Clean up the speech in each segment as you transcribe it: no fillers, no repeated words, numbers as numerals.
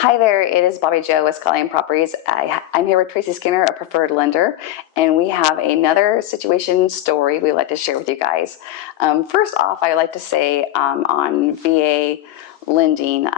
Hi there, it is Bobbie Jo with Skyline Properties. I'm here with Tracy Skinner, a preferred lender, and we have another situation story we'd like to share with you guys. First off, I would like to say on VA lending,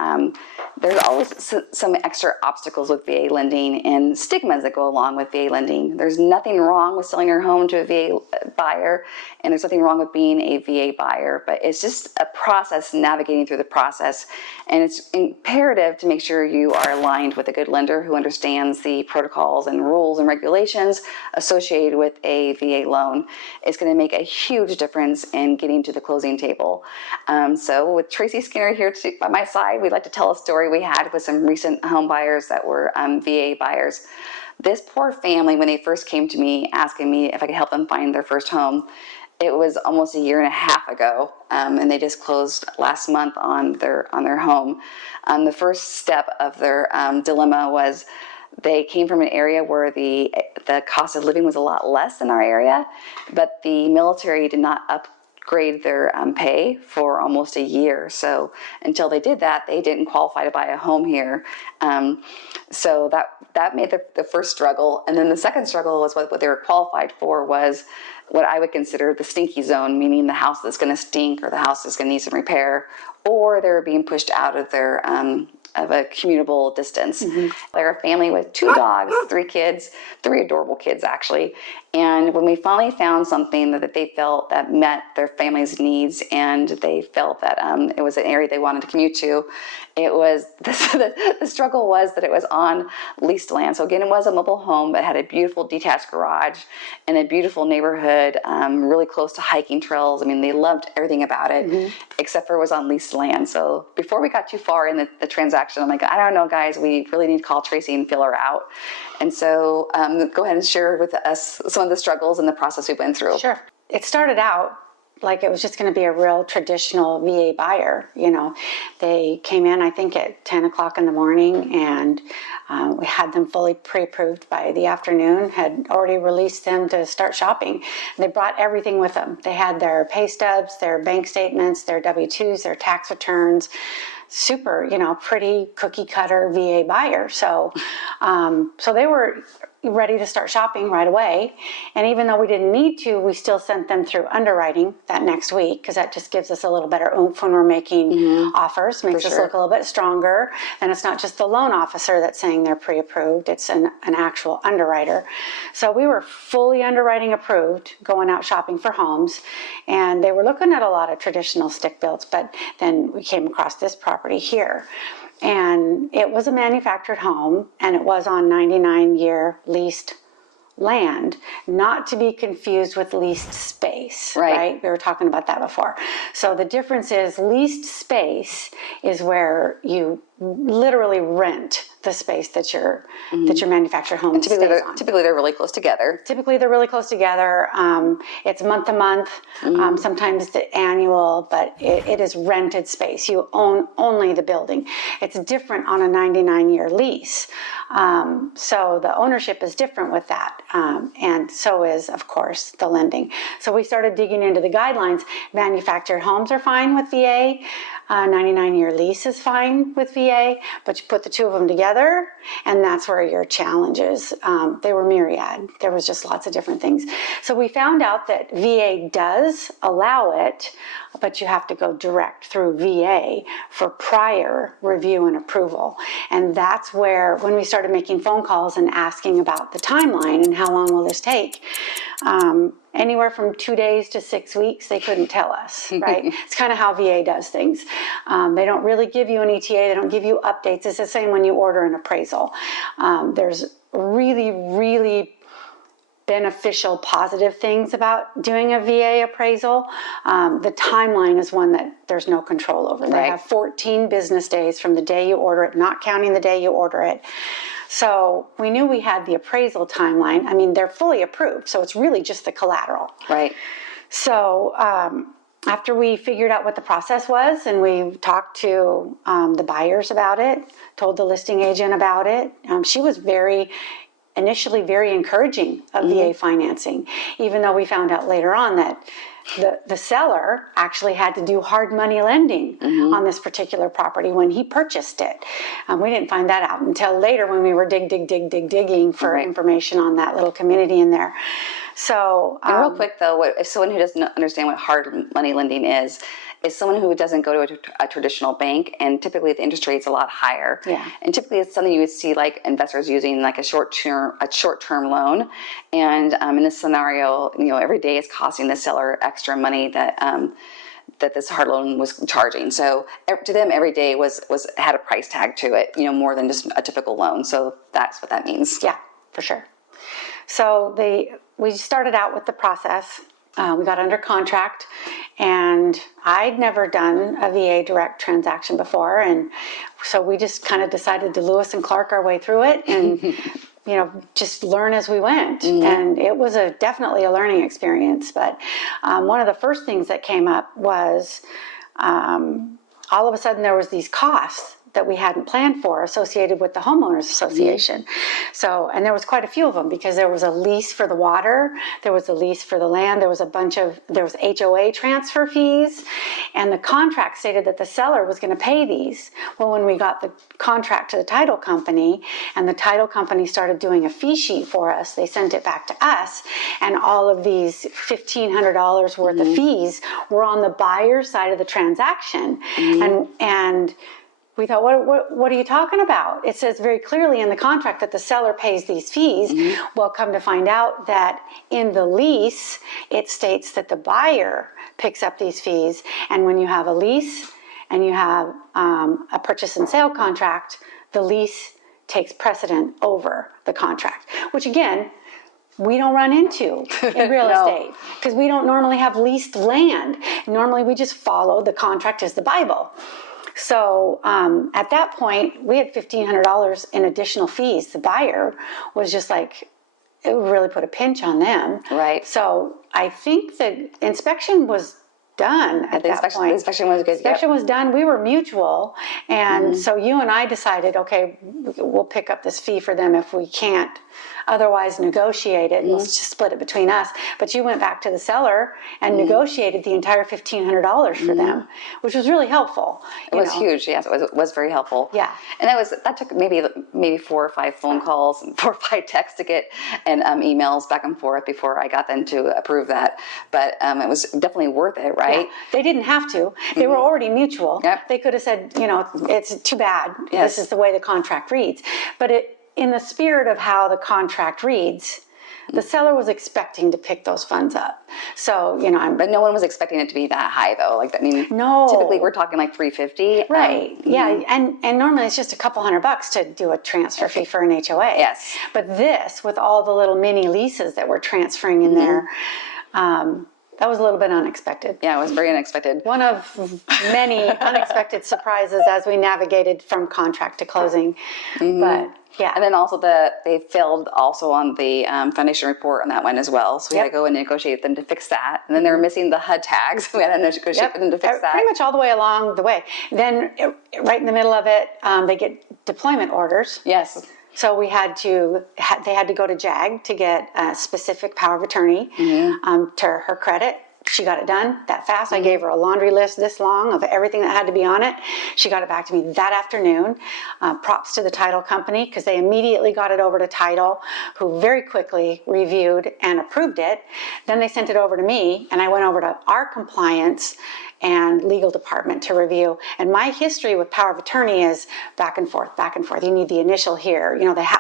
there's always some extra obstacles with VA lending and stigmas that go along with VA lending. There's nothing wrong with selling your home to a VA buyer, and there's nothing wrong with being a VA buyer, but it's just a process, navigating through the process, and it's imperative to make sure you are aligned with a good lender who understands the protocols and rules and regulations associated with a VA loan. It's going to make a huge difference in getting to the closing table. So with Tracy Skinner here by my side, we'd like to tell a story we had with some recent home buyers that were VA buyers. This poor family, when they first came to me asking me if I could help them find their first home, it was almost a year and a half ago, and they just closed last month on their home. The first step of their dilemma was they came from an area where the cost of living was a lot less than our area, but the military did not upgrade their pay for almost a year. So until they did that, they didn't qualify to buy a home here. So that made the first struggle. And then the second struggle was what they were qualified for was what I would consider the stinky zone, meaning the house that's going to stink or the house that's going to need some repair, or they were being pushed out of their of a commutable distance. Mm-hmm. They're a family with 2 dogs, 3 kids, 3 adorable kids actually. And when we finally found something that they felt that met their family's needs, and they felt that it was an area they wanted to commute to, it was the struggle was that it was on leased land. So again, it was a mobile home, but had a beautiful detached garage and a beautiful neighborhood, really close to hiking trails. I mean, they loved everything about it, mm-hmm. except for it was on leased land. So before we got too far in the transaction, I'm like, I don't know, guys, we really need to call Tracy and fill her out. And so go ahead and share with us some of the struggles and the process we went through. Sure. It started out like it was just going to be a real traditional VA buyer. You know, they came in, I think, at 10 o'clock in the morning, and we had them fully pre-approved by the afternoon, had already released them to start shopping. They brought everything with them. They had their pay stubs, their bank statements, their W-2s, their tax returns. Super, pretty cookie cutter VA buyer. So they were ready to start shopping right away. And even though we didn't need to, we still sent them through underwriting that next week, because that just gives us a little better oomph when we're making mm-hmm. offers, makes us look a little bit stronger. And it's not just the loan officer that's saying they're pre-approved, it's an actual underwriter. So we were fully underwriting approved, going out shopping for homes. And they were looking at a lot of traditional stick builds, but then we came across this property here. And it was a manufactured home, and it was on 99-year leased land, not to be confused with leased space, right? We were talking about that before. So the difference is leased space is where you literally rent the space that your manufactured home and typically they're really close together. It's month to month, mm-hmm. Sometimes the annual, but it is rented space. You own only the building. It's different on a 99-year lease. So the ownership is different with that. And so is, of course, the lending. So we started digging into the guidelines. Manufactured homes are fine with VA. 99-year lease is fine with VA, but you put the two of them together, and that's where your challenges. They were myriad. There was just lots of different things. So we found out that VA does allow it, but you have to go direct through VA for prior review and approval. And that's where, when we started making phone calls and asking about the timeline and how long will this take, anywhere from 2 days to 6 weeks, they couldn't tell us, right? It's kind of how VA does things. They don't really give you an ETA. They don't give you updates. It's the same when you order an appraisal. There's really, really beneficial, positive things about doing a VA appraisal. The timeline is one that there's no control over. They have 14 business days from the day you order it, not counting the day you order it. So we knew we had the appraisal timeline. I mean, they're fully approved, so it's really just the collateral. Right. So after we figured out what the process was, and we talked to the buyers about it, told the listing agent about it, she was very initially very encouraging of VA financing, even though we found out later on that the seller actually had to do hard money lending on this particular property when he purchased it. We didn't find that out until later when we were digging for information on that little community in there. So, and real quick though, if someone who doesn't understand what hard money lending is someone who doesn't go to a traditional bank, and typically the interest rate's a lot higher. Yeah. And typically it's something you would see like investors using like a short-term loan. And in this scenario, every day is costing the seller extra money that this hard loan was charging. So to them, every day had a price tag to it, more than just a typical loan. So that's what that means. Yeah, for sure. So we started out with the process. We got under contract, and I'd never done a VA direct transaction before, and so we just kind of decided to Lewis and Clark our way through it, and just learn as we went. And it was definitely a learning experience. But one of the first things that came up was all of a sudden there was these costs that we hadn't planned for associated with the homeowners association. So, and there was quite a few of them, because there was a lease for the water, there was a lease for the land, there was HOA transfer fees, and the contract stated that the seller was going to pay these. Well, when we got the contract to the title company, and the title company started doing a fee sheet for us, they sent it back to us, and all of these $1,500 worth of fees were on the buyer's side of the transaction. And we thought, what are you talking about? It says very clearly in the contract that the seller pays these fees. Well, come to find out that in the lease, it states that the buyer picks up these fees. And when you have a lease and you have a purchase and sale contract, the lease takes precedent over the contract, which again, we don't run into in real estate, because we don't normally have leased land. Normally we just follow the contract as the Bible. So at that point, we had $1,500 in additional fees. The buyer was just like, it really put a pinch on them. Right. So I think the inspection was done at that point. The inspection was good. The inspection was done. We were mutual. And so you and I decided, okay, we'll pick up this fee for them if we can't otherwise negotiate it, and we'll just split it between us. But you went back to the seller and negotiated the entire $1,500 for them, which was really helpful. It was huge. Yes, it was very helpful. Yeah. And that took maybe 4 or 5 phone calls and 4 or 5 texts to get, and emails back and forth before I got them to approve that. But it was definitely worth it, right? Yeah. They didn't have to. They were already mutual. Yep. They could have said, it's too bad. Yes. This is the way the contract reads. But in the spirit of how the contract reads, the seller was expecting to pick those funds up. So, but no one was expecting it to be that high, though. No. Typically we're talking like $350. Right. Yeah. And normally it's just a couple $100 to do a transfer fee for an HOA. Yes. But this, with all the little mini leases that we're transferring in there, that was a little bit unexpected. Yeah, it was very unexpected. One of many unexpected surprises as we navigated from contract to closing. But yeah. And then also they failed also on the foundation report on that one as well. So we had to go and negotiate them to fix that. And then they were missing the HUD tags. We had to negotiate them to fix that. Pretty much all the way along the way. Then right in the middle of it, they get deployment orders. Yes. So they had to go to JAG to get a specific power of attorney. To her credit, she got it done that fast. I gave her a laundry list this long of everything that had to be on it. She got it back to me that afternoon. Props to the title company, because they immediately got it over to title, who very quickly reviewed and approved it. Then they sent it over to me, and I went over to our compliance and legal department to review. And my history with power of attorney is back and forth, back and forth. You need the initial here.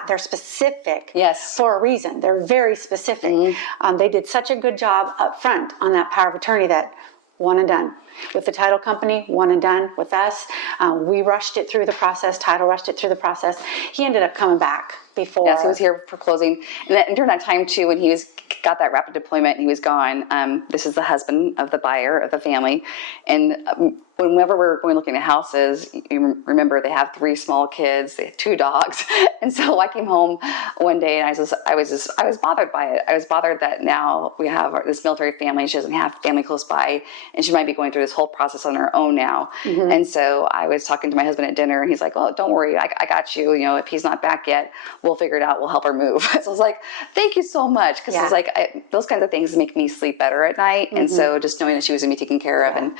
They're specific for a reason. They're very specific. They did such a good job up front on that power of attorney that one and done. With the title company, one and done. With us, we rushed it through the process. Title rushed it through the process. He ended up coming back before. Yes, he was here for closing. And during that time, too, when he got that rapid deployment and he was gone, this is the husband of the buyer of the family. And whenever we're going looking at houses, you remember they have 3 small kids, they have 2 dogs. And so I came home one day and I was bothered by it. I was bothered that now we have this military family. She doesn't have family close by, and she might be going through this whole process on her own now. And so I was talking to my husband at dinner, and he's like, "Oh, don't worry, I got you. You know, if he's not back yet, we'll figure it out. We'll help her move." So I was like, "Thank you so much," because it's like those kinds of things make me sleep better at night. And so just knowing that she was going to be taken care of,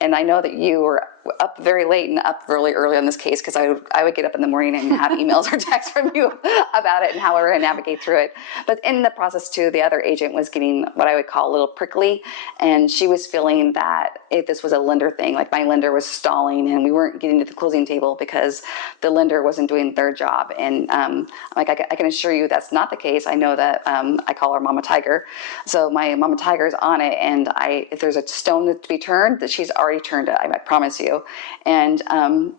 and I know that you were up very late and up really early on this case, because I would get up in the morning and have emails or texts from you about it and how we were going to navigate through it. But in the process too, the other agent was getting what I would call a little prickly, and she was feeling that if this was a lender thing, like my lender was stalling and we weren't getting to the closing table because the lender wasn't doing their job. And like I can assure you that's not the case. I know that I call her Mama Tiger. So my Mama Tiger's on it, and if there's a stone to be turned, that she's already turned it, I promise you. And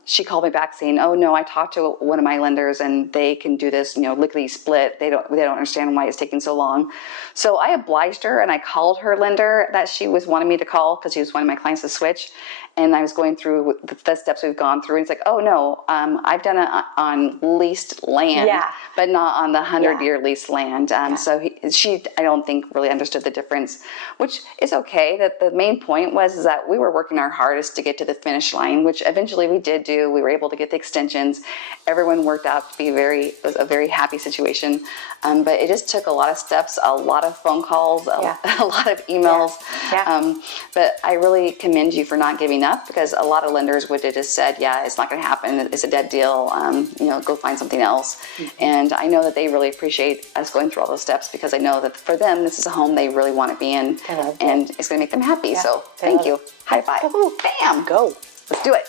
she called me back saying, "Oh no, I talked to one of my lenders and they can do this, you know, lickety split. They don't understand why it's taking so long." So I obliged her and I called her lender that she was wanting me to call, because she was wanting my clients to switch. And I was going through the steps we've gone through, and it's like, "Oh no, I've done it on leased land, but not on the 100-year leased land." So she, I don't think, really understood the difference, which is okay. That the main point was that we were working our hardest to get to the finish line, which eventually we did do. We were able to get the extensions. Everyone worked out to be it was a very happy situation. But it just took a lot of steps, a lot of phone calls, a lot of emails. But I really commend you for not giving up, because a lot of lenders would have just said, "Yeah, it's not going to happen. It's a dead deal. You know, go find something else." And I know that they really appreciate us going through all those steps, because I know that for them, this is a home they really want to be in, and it's going to make them happy. So thank you. High five. Bam. Go. Let's do it.